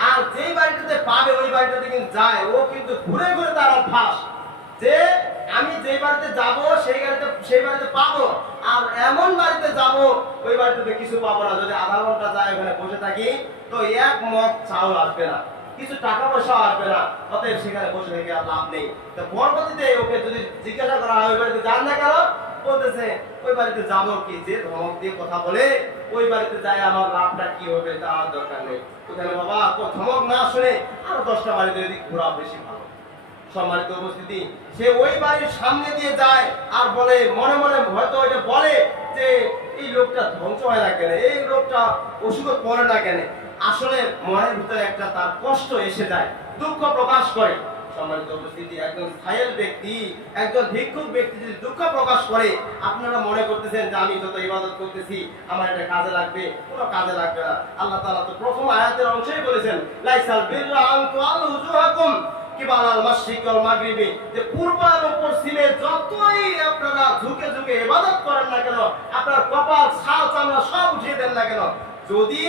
আর যেই বাড়িটাতে পাবে ওই বাড়িটাতে কিন্তু যায়, ও কিন্তু ঘুরে ঘুরে তার অভ্যাস যে আমি যে বাড়িতে যাব সেই বাড়িতে পাবো, আর এমন বাড়িতে যাব ওই বাড়িতে কিছু পাবো না। যদি আধা ঘন্টা যায় ওখানে বসে থাকি তো এক মগ চাউল আসবে না, কিছু টাকা পয়সা আসবে না, অতএব সেখানে বসে থেকে আর লাভ নেই। তো পরবর্তীতে ওকে যদি জিজ্ঞাসা করা হয় ওই বাড়িতে যান না কেন, বলতেছে ওই বাড়িতে যাবো কি, যে ধমক দিয়ে কথা বলে ওই বাড়িতে যায় আমার লাভটা কি হবে তা আমার দরকার নেই। ওখানে বাবা তো ধমক না শুনে আরো 10টা বাড়িতে যদি ঘোরা বেশি ভালো। সম্মানিত উপস্থিতি, সে ওই বাড়ির সামনে দিয়ে যায় আর বলে মনে মনে হয়তো এটা বলে যে এই লোকটা ধ্বংস হয় না কেন, এই লোকটা অসুখে পড়ে না কেন। আসলে মনের ভিতরে একটা তার কষ্ট এসে যায়, দুঃখ প্রকাশ করে। সম্মানিত উপস্থিতি, একজন সায়েল ব্যক্তি, একজন ভিক্ষুক ব্যক্তি যদি দুঃখ প্রকাশ করে, আপনারা মনে করতেছেন যে আমি যত ইবাদত করতেছি আমার এটা কাজে লাগবে, কোনো কাজে লাগবে না। আল্লাহ তাআলা তো প্রথম আয়াতের অংশেই বলেছেন লাইসাল বিররা আন তুআল্লু উজুহাকুম কিবালাল মাশরিক ওয়াল মাগরিবি, যে পূর্ব এবং পশ্চিমে যতই আপনারা ঝুঁকে ঝুঁকে ইবাদত করেন না কেন, আপনার কপাল ছাল চামড়া সব উঠিয়ে দেন না কেন, যদি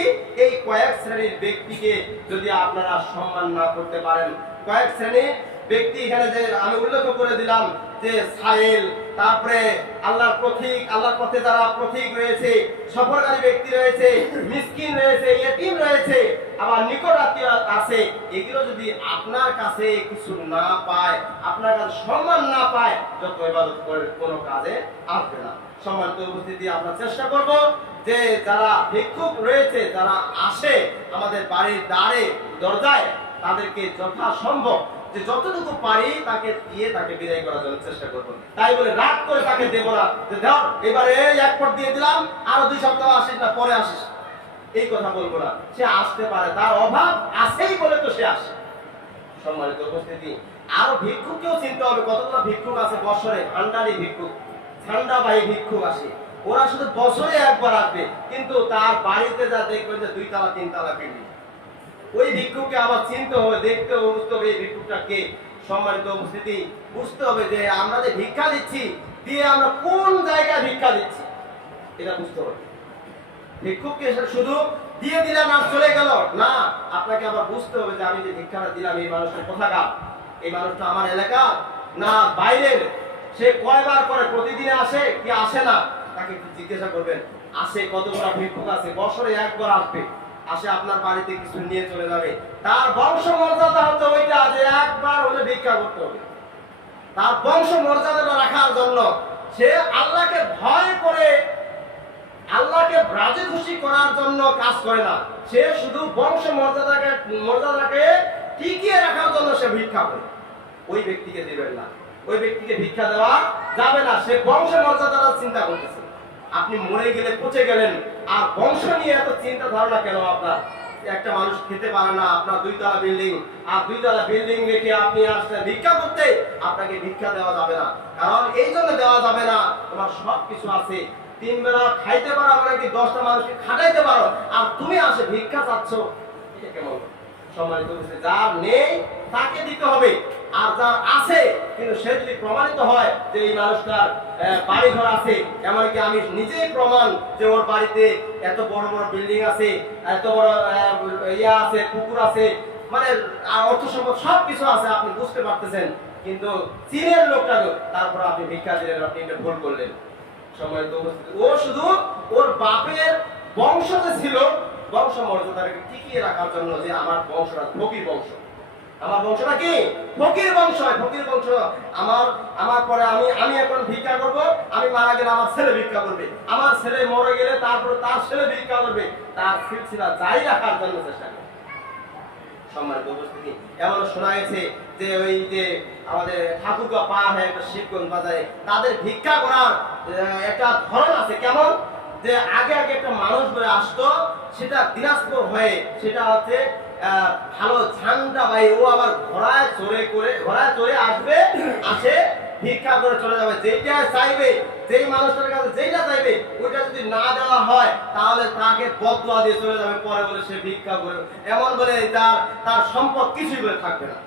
এই কয়েক শ্রেণীর ব্যক্তিকে যদি আপনারা সম্মান না করতে পারেন, কয়েক শ্রেণীর ব্যক্তি এখানে যে আমি উল্লেখ করে দিলাম যে সাইল, তারপরে আল্লাহর পথিক, আল্লাহর পথে যারা পথিক রয়েছে, সফরকারী ব্যক্তি রয়েছে, মিসকিন রয়েছে, ইয়েতিম রয়েছে, আবার নিকট আত্মীয় আছে, এগুলো যদি আপনার কাছে কিছু না পায়, আপনার কাছে সম্মান না পায়, যত ইবাদত করে কোনো কাজে আসবে না। সম্মানিত উপস্থিতি, আমরা চেষ্টা করব যে যারা ভিক্ষুক রয়েছে, যারা আসে আমাদের বাড়ির দ্বারে দরজায়, তাদেরকে যথাসম্ভব যে যতটুকু পারি তাকে দিয়ে তাকে বিদায় করার জন্য চেষ্টা করবো। তাই বলে রাগ করে তাকে দেব না যে ধর এবারে এক পট দিয়ে দিলাম, আরো 2 সপ্তাহ আসিস না, পরে আসিস, এই কথা বলবো না। সে আসতে পারে, তার অভাব আছেই বলে তো সে আসে। সম্মানিত উপস্থিতি, আরো ভিক্ষুককেও চিনতে হবে। কতগুলো ভিক্ষুক আছে বছরে, ভান্ডারি ভিক্ষুক, ঝান্ডাবাহী ভিক্ষুক আসে, ওরা শুধু বছরে একবার আসবে, কিন্তু তার বাড়িতে যা দেখবে যে 2 তলা 3 তলা বিল্ডিং। ওই ভিক্ষুককে আবার চিনতে হবে, দেখতে হবে, বুঝতে হবে এই ভিক্ষুকটা কে। সম্মানিত উপস্থিতি, বুঝতে হবে যে আমরা যে ভিক্ষা দিচ্ছি, দিয়ে আমরা কোন জায়গায় ভিক্ষা দিচ্ছি এটা বুঝতে হবে। ভিক্ষুককে শুধু দিয়ে দিলাম আর চলে গেল না, আপনাকে আবার বুঝতে হবে যে আমি যে ভিক্ষাটা দিলাম এই মানুষটা কোথাকার, এই মানুষটা আমার এলাকা না বাইরের, সে কয়বার করে, প্রতিদিনে আসে কি আসে না, তাকে একটু জিজ্ঞাসা করবেন। আসে, কতগুলো ভিক্ষুক আছে, বছরে একবার আসবে, আসে আপনার বাড়িতে কিছু নিয়ে চলে যাবে। তার বংশ মর্যাদা হচ্ছে ওইটা যে একবার হলে ভিক্ষা করতে হবে। তার বংশ মর্যাদাটা রাখার জন্য সে আল্লাহকে ভয় করে, আল্লাহকে রাজি খুশি করার জন্য কাজ করে না, সে শুধু বংশ মর্যাদাকে টিকিয়ে রাখার জন্য সে ভিক্ষা করে। ওই ব্যক্তিকে দেবেন না, ওই ব্যক্তিকে ভিক্ষা দেওয়া যাবে না। সে বংশ মর্যাদাটা চিন্তা করতেছে। আপনি মরে গেলে পচে গেলেন, আর বংশ নিয়ে এত চিন্তা ধারণা কেন আপনার? একটা মানুষ খেতে পারে না, আপনার 2 তলা বিল্ডিং, আর 2 তলা বিল্ডিং রেখে আপনি আসছেন ভিক্ষা করতে, আপনাকে ভিক্ষা দেওয়া যাবে না। কারণ এই জন্য দেওয়া যাবে না, তোমার সব কিছু আছে, 3 বেলা খাইতে পারো, আমরা কি 10টা মানুষকে খাটাইতে পারো, আর তুমি আসে ভিক্ষা চাচ্ছ, এটা কেমন? সম্মানিত হচ্ছে, যার নেই তাকে দিতে হবে, আর যার আছে কিন্তু সে যদি প্রমাণিত হয় যে এই মানুষটার বাড়ি ঘর আছে, এমনকি আমি নিজেই প্রমাণ যে ওর বাড়িতে এত বড় বড় বিল্ডিং আছে, এত বড় ইয়া আছে, পুকুর আছে, মানে অর্থ সম্পদ সব কিছু আছে, আপনি বুঝতে পারতেছেন, কিন্তু চীনের লোকটা, তারপর আপনি ভিক্ষা দিলেন, আপনি এটা ভুল করলেন। সম্মানিত উপস্থিতি, ও শুধু ওর বাপের বংশতে ছিল, বংশ মর্যাদাকে টিকিয়ে রাখার জন্য, যে আমার বংশটা ফকির বংশ, আমার বংশটা কি ফকির বংশ, ফকির বংশ, আমার পরে আমি এখন ভিক্ষা করব, আমি মারা গেলে আমার ছেলে ভিক্ষা করবে, আমার ছেলে মরে গেলে তারপরে তার ছেলে ভিক্ষা করবে, তার সিলসিলা জারি রাখার জন্য চেষ্টা করে। সম্মানিত উপস্থিতি, এমন শোনা গেছে যে ওই যে আমাদের ঠাকুরগা পার হয়ে একটা শিবগঞ্জ বাজারে তাদের ভিক্ষা করার একটা ধরন আছে। কেমন? যে আগে আগে একটা মানুষ বলে আসতো, সেটা দিনাজপুর হয়ে, সেটা হচ্ছে ভালো ঝান্ডা ভাই, ও আবার ঘোড়ায় চড়ে আসবে, আসে ভিক্ষা করে চলে যাবে। যেটা চাইবে, যেই মানুষটার কাছে যেটা চাইবে, ওইটা যদি না দেওয়া হয় তাহলে তাকে বদয়া দিয়ে চলে যাবে, পরে বলে সে ভিক্ষা করে, এমন বলে তার সম্পদ কিছুই বলে থাকবে না।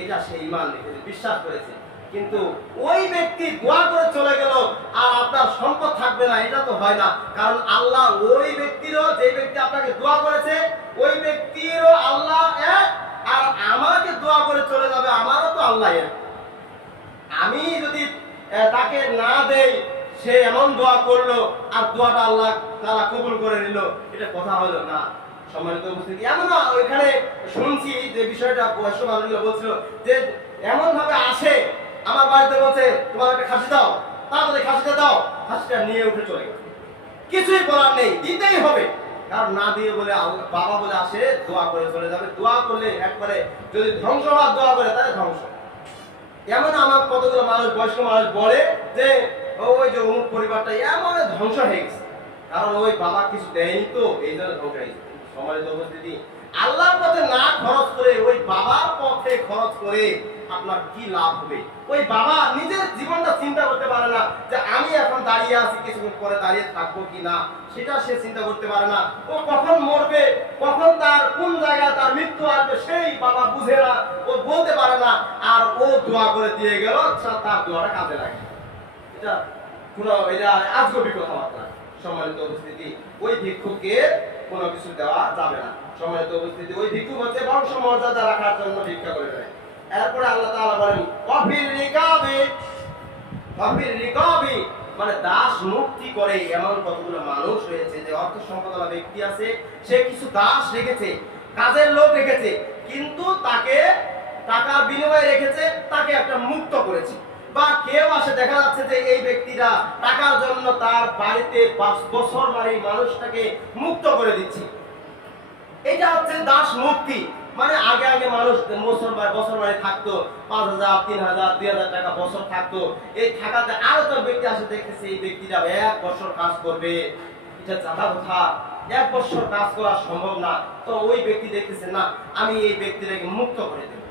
এটা সে ঈমান রেখেছে, বিশ্বাস করেছে। কিন্তু ওই ব্যক্তি দোয়া করে চলে গেল আর আপনার সম্পদ থাকবে না, এটা তো হয় না। কারণ আল্লাহ ওই ব্যক্তিরও, যে ব্যক্তি আপনাকে দোয়া করেছে ওই ব্যক্তিরও আল্লাহ এক, আর আমাকে দোয়া করে চলে যাবে আমারও তো আল্লাহ এক। আমি যদি তাকে না দেই, সে এমন দোয়া করলো আর দোয়াটা আল্লাহ তাআলা কবুল করে নিল, এটা কথা হলো না। সম্মানিত উপস্থিতি, এমন ওইখানে শুনছি যে বিষয়টা বয়স্ক মানুষগুলো বলছিল যে এমন ভাবে আসে আমার বাড়িতে, বলছে তোমার একটা খাসি দাও, তাড়াতাড়ি খাসিটা দাও, খাসিটা নিয়ে উঠে চলে গেল। কিছুই বলার নেই, দিতেই হবে। কারণ না দিয়ে বলে বাবা বলে আসে, দোয়া করে চলে যাবে। দোয়া করলে একবারে যদি ধ্বংস হওয়ার দোয়া করে তাহলে ধ্বংস। এমন আমার কতগুলো মানুষ, বয়স্ক মানুষ বলে যে ওই যে অমুক পরিবারটা এমন ধ্বংস হয়ে গেছে, কারণ ওই বাবা কিছু দেয়নি তো এই জন্য ধ্বংস হয়ে গেছে। সম্মানিত উপস্থিতি, আল্লাহর পথে না খরচ করে ওই বাবার পথে খরচ করে আপনার কি লাভ হবে? ওই বাবা নিজের জীবনটা চিন্তা করতে পারে না যে আমি এখন দাঁড়িয়ে আছি, কিছুক্ষণ পরে দাঁড়িয়ে থাকবো কি না, সেটা সে চিন্তা করতে পারে না। ও কখন মরবে, কখন তার কোন জায়গায় তার মৃত্যু আসবে, সেই বাবা বুঝে না, ও বলতে পারে না। আর ও দোয়া করে দিয়ে গেল, তার দোয়াটা কাজে লাগে। এটা আজগবি কথাবার্তা। সম্মানিত উপস্থিতি, ওই ভিক্ষুকে কোনো কিছু দেওয়া যাবে না। সম্মানিত উপস্থিতি, ওই ভিক্ষুক হচ্ছে বংশ মর্যাদা রাখার জন্য ভিক্ষা করে দেয়। এরপরে আল্লাহ তাআলা বলেন ওয়াফির রিকাবি, মানে দাস মুক্তি করে। এমন কতগুলো মানুষ রয়েছে যে অর্থ সম্পদওয়ালা ব্যক্তি আছে, সে কিছু দাস রেখেছে, কাজের লোক রেখেছে, কিন্তু তাকে টাকার বিনিময়ে রেখেছে, তাকে একটা মুক্ত করেছে। বা কেউ আসে, দেখা যাচ্ছে যে এই ব্যক্তিরা টাকার জন্য তার বাড়িতে 5 বছর বাড়ি মানুষটাকে মুক্ত করে দিচ্ছে। এটা হচ্ছে দাস মুক্তি। মানে আগে আগে মানুষ বছর বাড়ি থাকতো, 5,000, 3,000, 2,000 টাকা বছর থাকতো। এই থাকাতে আরো তো ব্যক্তি আসে, দেখতেছে এই ব্যক্তিরা 1 বছর কাজ করবে, এটা চাঁদা কথা, 1 বছর কাজ করা সম্ভব না। তো ওই ব্যক্তি দেখতেছে না, আমি এই ব্যক্তিটাকে মুক্ত করে দেব।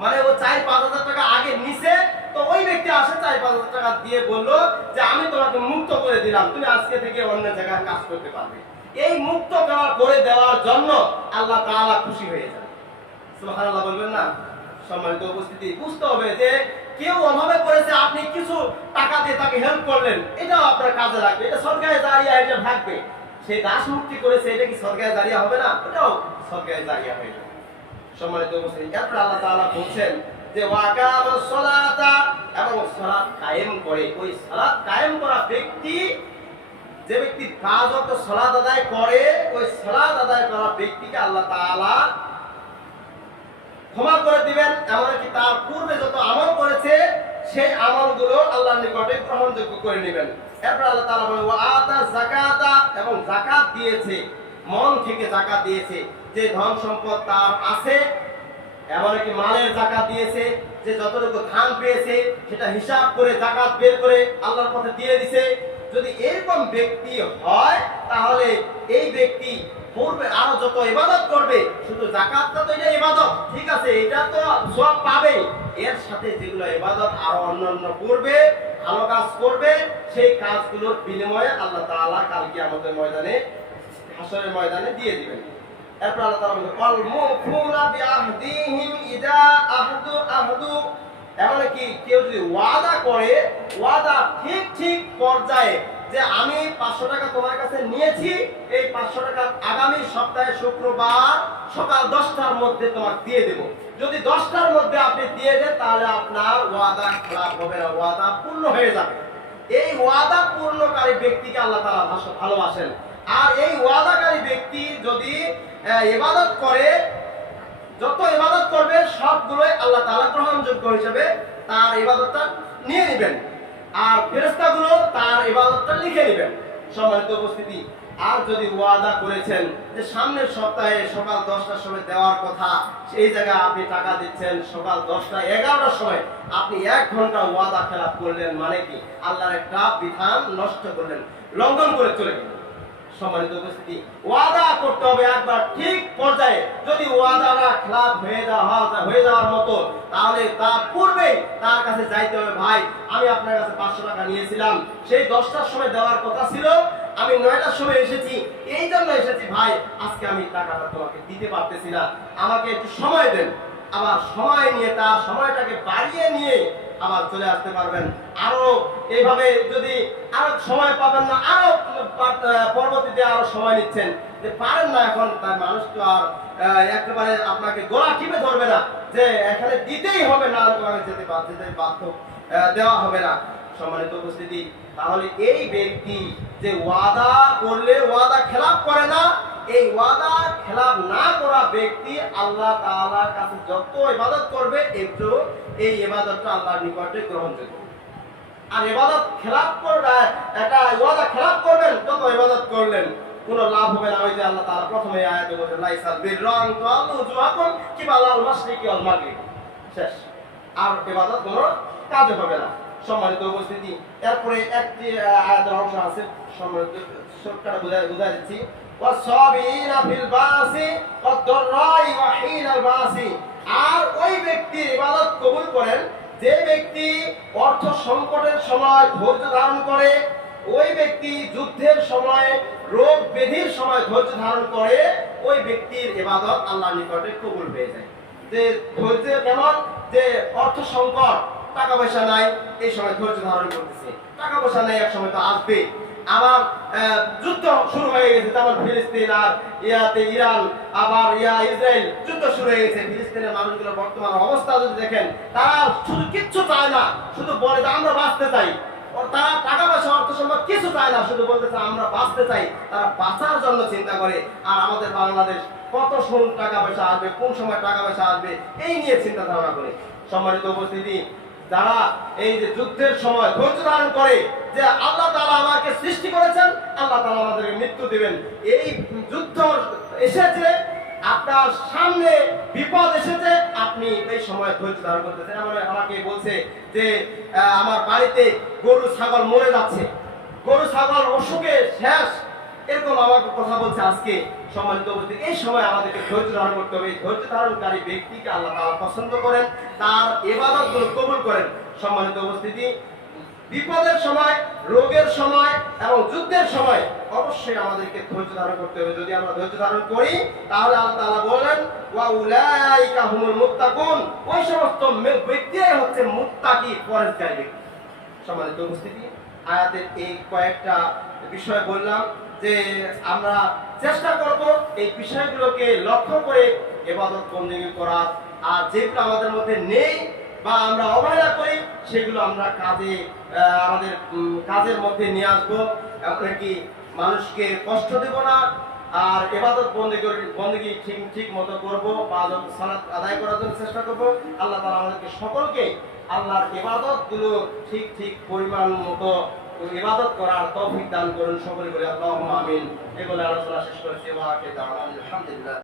মানে ও 4-5,000 টাকা আগে নিছে, তো ওই ব্যক্তি আসে 4-5,000 টাকা দিয়ে বললো যে আমি তোমাকে মুক্ত করে দিলাম, তুমি আজকে থেকে অন্য জায়গায় কাজ করতে পারবে। এই মুক্ত করে দেওয়ার জন্য আল্লাহ তাআলা খুশি হয়ে যান। সুবহানাল্লাহ বলবেন না? সম্মানিত উপস্থিতি, বুঝতে হবে যে কেউ অভাবে পড়েছে, আপনি কিছু টাকা দিয়ে তাকে হেল্প করলেন, এটাও আপনার কাজে লাগবে, এটা সদকায়ে জারিয়া, এটা থাকবে। সে দাস মুক্তি করেছে, এটা কি সদকায়ে জারিয়া হবে না? এটাও সদকায়ে জারিয়া হয়ে যাবে। সম্মানিত উপস্থিতি, এরপর আল্লাহ তাআলা বলছেন যে ওয়াকামাস সালাতা, এবং সালাত কায়েম করে। ওই সালাত কায়েম করা ব্যক্তি, যে ব্যক্তি 5 ওয়াক্ত সালাত আদায় করে, ওই সালাত আদায় করা ব্যক্তিকে আল্লাহ তাআলা ক্ষমা করে দিবেন। এমনকি তার পূর্বে যত আমল করেছে সেই আমলগুলো আল্লাহর নিকটে গ্রহণযোগ্য করে নেবেন। এরপর আল্লাহ তাআলা বলেন ওয়া আতা যাকাতা, এবং যাকাত দিয়েছে, মন থেকে যাকাত দিয়েছে। যে ধন সম্পদ তার আছে, এমনকি মালের যাকাত দিয়েছে, যে যতটুকু ধান পেয়েছে সেটা হিসাব করে যাকাত বের করে আল্লাহর পথে দিয়ে দিয়েছে। যদি এরকম ব্যক্তি হয়, তাহলে এই ব্যক্তি পূর্বে আরো যত ইবাদত করবে, শুধু যাকাতটা তো এটা ইবাদত, ঠিক আছে, এটা তো সওয়াব পাবে, এর সাথে যেগুলো ইবাদত আরো অন্যান্য করবে, ভালো কাজ করবে, সেই কাজগুলোর বিনিময়ে আল্লাহ তাআলা কাল কিয়ামতের ময়দানে, হাসরের ময়দানে দিয়ে দিবেন। এরপর আল্লাহ তাআলা বলেন ওয়াল মুফুনা বিআহদিহিম ইদা আহদু, এমনকি কেউ যদি ওয়াদা করে, ওয়াদা ঠিক পর্যায়ে, যে আমি 500 টাকা তোমার কাছে নিয়েছি, এই 500 টাকা আগামী সপ্তাহে শুক্রবার সকাল 10টার মধ্যে তোমাকে দিয়ে দেব। যদি 10টার মধ্যে আপনি দিয়ে দেন, তাহলে আপনার ওয়াদা খেলাফ হবে না, ওয়াদা পূর্ণ হয়ে যাবে। এই ওয়াদা পূর্ণকারী ব্যক্তিকে আল্লাহ তাআলা ভালোবাসেন। আর এই ওয়াদাকারী ব্যক্তি যদি ইবাদত করে, যত ইবাদত করবে সবগুলোই আল্লাহ তাআলা গ্রহণযোগ্য হিসেবে তার ইবাদতটা নিয়ে নেবেন, আর ফেরেশতাগুলো তার ইবাদতটা লিখে নেবেন। সম্মানিত উপস্থিতি, আর যদি ওয়াদা করেছেন যে সামনের সপ্তাহে সকাল 10টার সময় দেওয়ার কথা, সেই জায়গায় আপনি টাকা দিচ্ছেন সকাল 10টা 11টার সময়, আপনি 1 ঘন্টা ওয়াদা খেলাপ করলেন, মানে কি আল্লাহর একটা বিধান নষ্ট করলেন, লঙ্ঘন করে চলে গেলেন। সম্মানিত উপস্থিতি, ওয়াদা করতে হবে একবার ঠিক পর্যায়ে। যদি ওয়াদাটা খেলাফ হয়ে যাওয়ার মতো, তাহলে তার পূর্বে তার কাছে যাইতে হবে, ভাই আমি আপনার কাছে 500 টাকা নিয়েছিলাম, সেই 10টার সময় দেওয়ার কথা ছিল, আমি 9টার সময় এসেছি, এই জন্য এসেছি ভাই, আজকে আমি টাকাটা তোমাকে দিতে পারতেছি না, আমাকে একটু সময় দেন। আবার সময় নিয়ে, তার সময়টাকে বাড়িয়ে নিয়ে আবার চলে আসতে পারবেন। আরো এইভাবে যদি আরো সময় পাবেন না, আরো পরবর্তীতে আরো সময় নিচ্ছেন, যে পারেন না এখন, তাই মানুষ তো আর একেবারে আপনাকে গলা টিপে ধরবে না যে এখানে দিতেই হবে, না যেতে বাধ্য দেওয়া হবে না। সম্মানিত উপস্থিতি, তাহলে এই ব্যক্তি যে ওয়াদা করলে ওয়াদা খেলাপ করে না, এই ওয়াদা খেলাপ না করা ব্যক্তি আল্লাহ তাআলার কাছে যত ইবাদত করবে একটু এই ইবাদতটা আল্লাহর নিকটে গ্রহণযোগ্য। আর ইবাদত খেলাপ করবে, একটা ওয়াদা খেলাপ করবেন, তত ইবাদত করলেন কোনো লাভ হবে না। ওই যে আল্লাহ তাআলা প্রথমে আয়াতে বলেন লাইসাল বিররান তুআল্লু উজুহাকুম কিবালাল মাশরিকি ওয়াল মাগরিব, শেষ। আর ইবাদত কোনো কাজে হবে না। সম্মানিত উপস্থিতি, এরপরে একটি আয়াতের অংশ আছে, সম্মানিত সবটা বুঝাই দিচ্ছি। ওয়াসাবিনা ফিল বাসি ওয়াদ-দাররাই ওয়া হিনাল বাসি। আর ওই ব্যক্তির ইবাদত কবুল করেন যে ব্যক্তি অর্থ সংকটের সময় ধৈর্য ধারণ করে, ওই ব্যক্তি যুদ্ধের সময়, রোগ ব্যাধির সময় ধৈর্য ধারণ করে, ওই ব্যক্তির ইবাদত আল্লাহর নিকটে কবুল হয়ে যায়। যে ধৈর্য কেমন, যে অর্থ সংকট, টাকা পয়সা নাই, এই সময় ধৈর্য ধারণ করতেছে, টাকা পয়সা নাই, এক সময় তো আসবে। আবার যুদ্ধ শুরু হয়ে গেছে, যেমন ফিলিস্তিন আর ইরান, আবার ইসরায়েল যুদ্ধ শুরু হয়ে গেছে। ফিলিস্তিনের মানুষগুলোর বর্তমান অবস্থা যদি দেখেন, তারা শুধু কিচ্ছু চায় না, শুধু বলে যে আমরা বাঁচতে চাই। তারা টাকা পয়সা অর্থ সম্পদ কিছু চায় না, শুধু বলতে চায় আমরা বাঁচতে চাই। তারা বাঁচার জন্য চিন্তা করে। আর আমাদের বাংলাদেশ কত সময় টাকা পয়সা আসবে, কোন সময় টাকা পয়সা আসবে, এই নিয়ে চিন্তা ধারণা করে। সম্মানিত উপস্থিতি, যারা এই যে যুদ্ধের সময় ধৈর্য ধারণ করে, যে আল্লাহ তাআলা আমাকে সৃষ্টি করেছেন, আল্লাহ তাআলা আমাদেরকে মৃত্যু দিবেন, এই যুদ্ধ এসেছে, আপনার সামনে বিপদ এসেছে, আপনি এই সময় ধৈর্য ধারণ করতেছেন। আমাকে বলছে যে আমার বাড়িতে গরু ছাগল মরে যাচ্ছে, গরু ছাগল অসুখে শেষ, এরকম আমার কথা বলছে আজকে। সম্মানিত উপস্থিতি, এই সময় আমাদেরকে ধৈর্য ধারণ করতে হবে। ধৈর্য ধারণকারী ব্যক্তিকে আল্লাহ তাআলা পছন্দ করেন, তার ইবাদতগুলো কবুল করেন। সম্মানিত উপস্থিতি, বিপদের সময়, রোগের সময় এবং যুদ্ধের সময় অবশ্যই আমাদেরকে ধৈর্য ধারণ করতে হবে। যদি আমরা ধৈর্য ধারণ করি, তাহলে আল্লাহ তাআলা বলেন ওয়া উলাইকা হুমুল মুত্তাকুন, ওই সমস্ত ব্যক্তিই হচ্ছে মুত্তাকি, পরহেজগারী ব্যক্তি। সম্মানিত উপস্থিতি, আয়াতের এই কয়েকটা বিষয় বললাম, যে আমরা চেষ্টা করব এই বিষয়গুলোকে লক্ষ্য করে ইবাদত বন্দেগী করার। আর যেগুলো আমাদের মধ্যে নেই বা আমরা অবহেলা করি, সেগুলো আমরা আমাদের কাজের মধ্যে নিয়ে আসবো। এমনকি মানুষকে কষ্ট দেব না, আর ইবাদত বন্দেগী ঠিক মতো করবো, বা সালাত আদায় করার জন্য চেষ্টা করবো। আল্লাহ তাআলা আমাদেরকে সকলকে আল্লাহর ইবাদতগুলো ঠিক পরিমাণ মতো ইবাদত করার তৌফিক দান করুন। সকলে বলি আল্লাহুম্মা আমিন। এগুলো আলোচনা শেষ করেছি। ওয়া আখিরু দাওয়ানা আলহামদুলিল্লাহ।